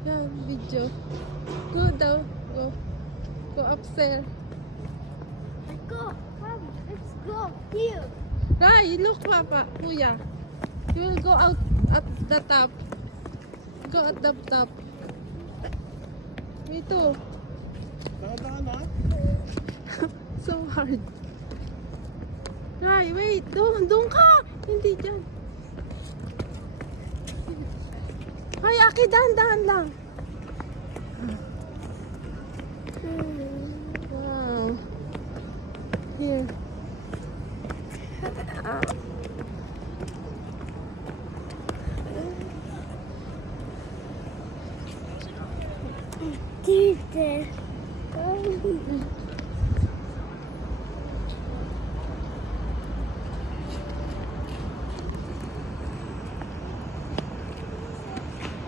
Yan, video. Go daw. Go. Go upstairs. Let's go. Come, let's go. Here. Rai, look, Papa. Kuya. You will go out at the top. Go at the top. Me too. Dahan-dahan ha? So hard. Rai, wait. Doon ka. Hindi dyan. Ay, Aki, dahan-dahan lang. Wow. Here. Dito.